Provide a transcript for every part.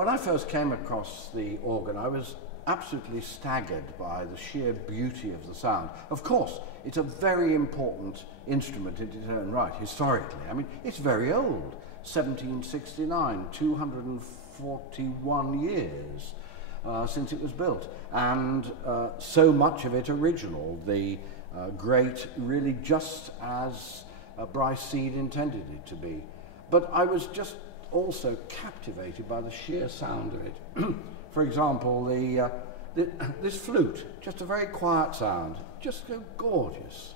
When I first came across the organ, I was absolutely staggered by the sheer beauty of the sound. Of course, it's a very important instrument in its own right, historically. I mean, it's very old, 1769, 241 years since it was built, and so much of it original, the great, really just as Bryce Seed intended it to be. But I was just also captivated by the sheer sound of it. For example, this flute, just a very quiet sound, just so gorgeous.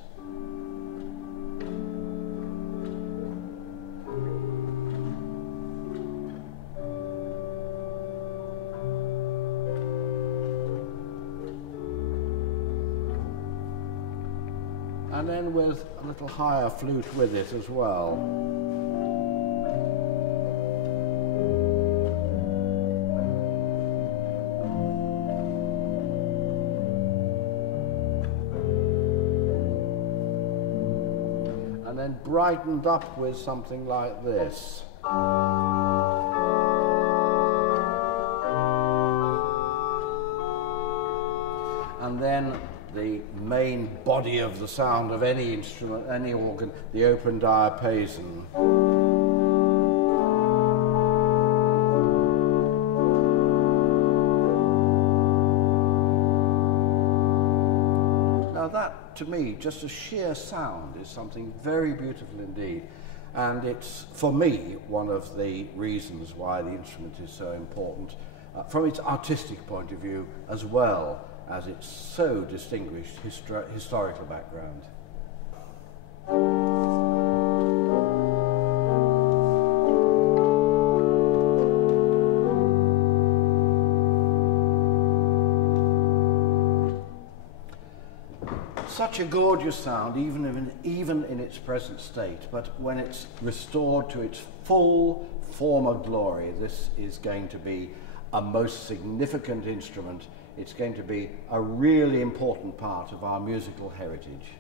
And then with a little higher flute with it as well. And then brightened up with something like this. And then the main body of the sound of any instrument, any organ, the open diapason. Now that, to me, just a sheer sound is something very beautiful indeed. And it's, for me, one of the reasons why the instrument is so important, from its artistic point of view, as well as its so distinguished historical background. Such a gorgeous sound, even in its present state, but when it's restored to its full former glory, this is going to be a most significant instrument. It's going to be a really important part of our musical heritage.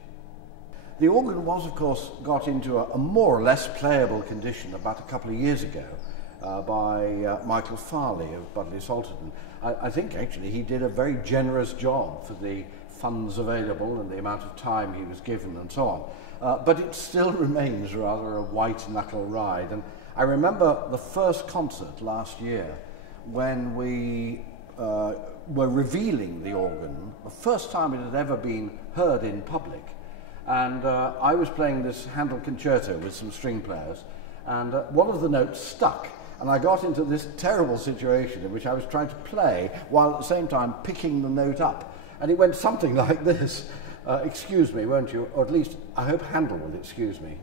The organ was, of course, got into a more or less playable condition about a couple of years ago by Michael Farley of Budleigh Salterton. I think actually he did a very generous job for the funds available and the amount of time he was given and so on. But it still remains rather a white-knuckle ride. And I remember the first concert last year when we were revealing the organ, the first time it had ever been heard in public. And I was playing this Handel concerto with some string players, and one of the notes stuck, and I got into this terrible situation in which I was trying to play while at the same time picking the note up. And it went something like this. Excuse me, won't you? Or at least I hope Handel will excuse me.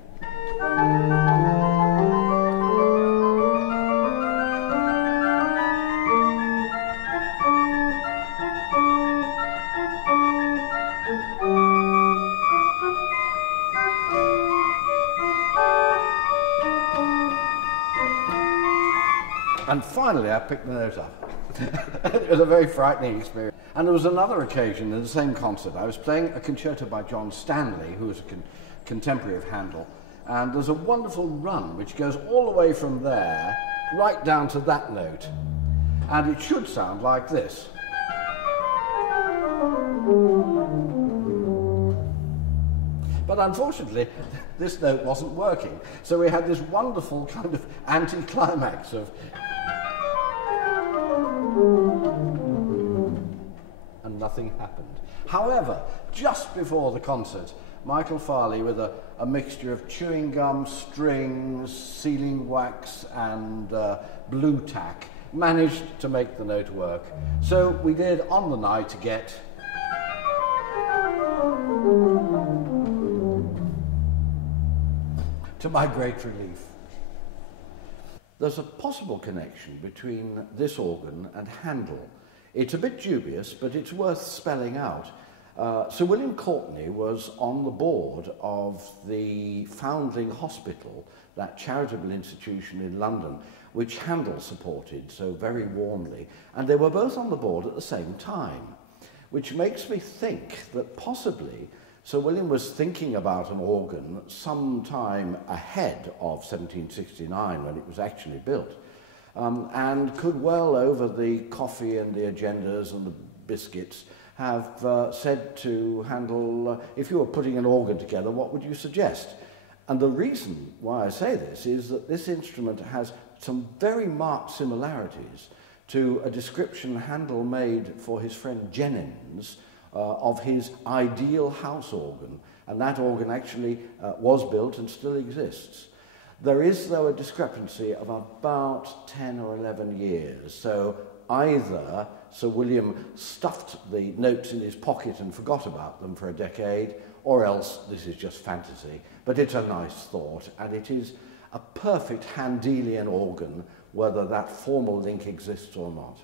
And finally, I picked the note up. It was a very frightening experience. And there was another occasion in the same concert. I was playing a concerto by John Stanley, who was a contemporary of Handel. And there's a wonderful run which goes all the way from there right down to that note. And it should sound like this. But unfortunately, this note wasn't working. So we had this wonderful kind of anticlimax of... and nothing happened. However, just before the concert, Michael Farley, with a mixture of chewing gum, strings, sealing wax and blue tack, managed to make the note work. So we did on the night get... to my great relief. There's a possible connection between this organ and Handel. It's a bit dubious, but it's worth spelling out. Sir William Courtenay was on the board of the Foundling Hospital, that charitable institution in London, which Handel supported so very warmly, and they were both on the board at the same time, which makes me think that possibly Sir William was thinking about an organ some time ahead of 1769 when it was actually built. and could well, over the coffee and the agendas and the biscuits, have said to Handel, if you were putting an organ together, what would you suggest? And the reason why I say this is that this instrument has some very marked similarities to a description Handel made for his friend Jennens of his ideal house organ, and that organ actually was built and still exists. There is, though, a discrepancy of about 10 or 11 years, so either Sir William stuffed the notes in his pocket and forgot about them for a decade, or else this is just fantasy, but it's a nice thought, and it is a perfect Handelian organ, whether that formal link exists or not.